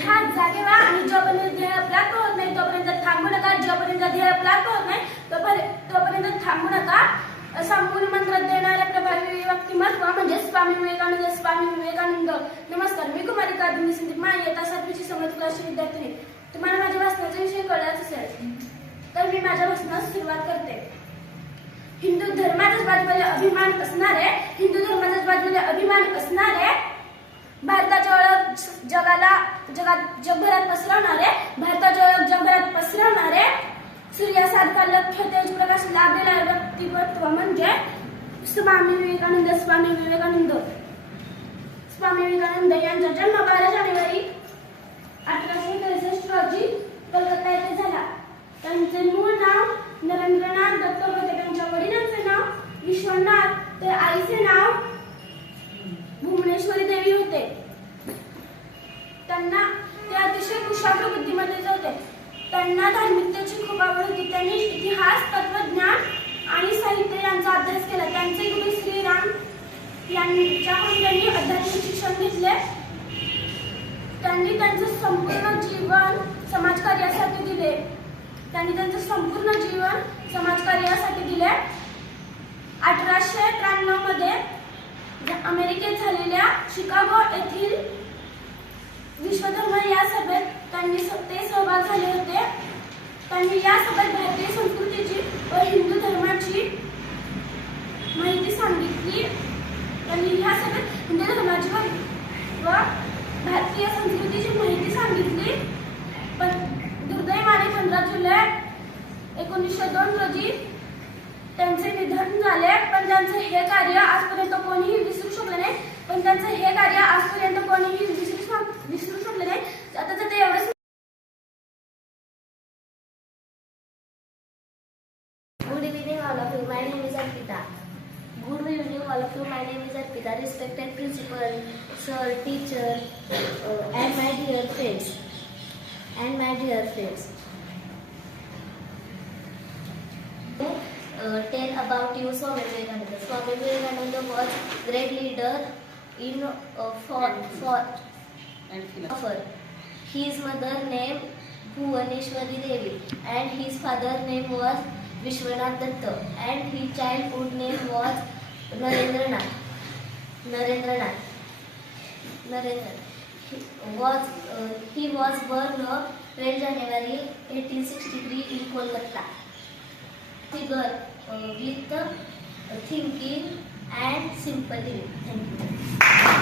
ठाक जागे व्हा आणि जोपर्यंत ध्येय आपला होत नाही तोपर्यंत थांबू नका. जोपर्यंत ध्येय आपला होत नाही तोपर्यंत तोपर्यंत थांबू नका. संपूर्ण मंत्र देणाऱ्या प्रभावी व्यक्तिमत्व म्हणजे स्वामी विवेकानंद स्वामी विवेकानंद. नमस्कार मी कुमारी कादंबरी सिंधी मा येता सातवीची समज क्लासची विद्यार्थिनी. तुम्हाला माझ्या भाषणाचा विषय कळलाच असेल तर मी माझ्या भाषणास सुरुवात करते. हिंदू धर्माच्याच बाजूला अभिमान असणारे हिंदू धर्माच्याच बाजूला अभिमान असणारे भारताची ओळख जगाला जगात जगभरात पसरवणारे भारताची ओळख जगभरात पसरवणारे सूर्यासारखा लक्ष तेज प्रकाश लाभलेला व्यक्तिमत्व म्हणजे स्वामी विवेकानंद स्वामी विवेकानंद. स्वामी विवेकानंद यांचा जन्म बारा जानेवारी अठराशे त्रेसष्ट रोजी कलकत्ता येथे झाला. अतिशय कुशाग्र बुद्धिमत्तेचे होते त्यांना धार्मिकतेची खूप आवड होती. त्यांनी इतिहास तत्वज्ञान आणि साहित्य यांचा अभ्यास केला. त्यांचे गुरु श्रीराम यांच्याकडून त्यांनी आध्यात्मिक शिक्षण घेतले. त्यांनी त्यांचं संपूर्ण जीवन समाजकार्यासाठी दिले. त्यांनी त्यांचं संपूर्ण जीवन समाजकार्यासाठी दिले. अठराशे त्र्याण्णवमध्ये अमेरिकेत झालेल्या शिकागो येथील विश्वधर्म या सभेत त्यांनी स- ते सहभाग झाले होते. त्यांनी या सभेत भारतीय संस्कृतीची व हिंदू धर्माची माहिती सांगितली. त्यांनी या सभेत हिंदू धर्माची व व भारतीय संस्कृतीची माहिती सांगितली. पण दुर्दैवाने पंधरा जुलै एकोणीसशे दोन रोजी त्यांचे निधन झाले. पण त्यांचे Good evening, all of you. My name is Arpita. Good evening, all of you. My name is Arpita. Respected principal, sir, teacher, uh, and my dear friends. And my dear friends. Uh, tell about you, Swami Vivekananda. Swami Vivekananda was great leader in uh, for for offer. His mother name Bhuvaneshwari Devi and his father name was Vishwanath Datta and he childhood name was Narendranath. Narendranath. Narendra was he was born twelve January eighteen sixty three in Kolkata figure with thinking and sympathy thank you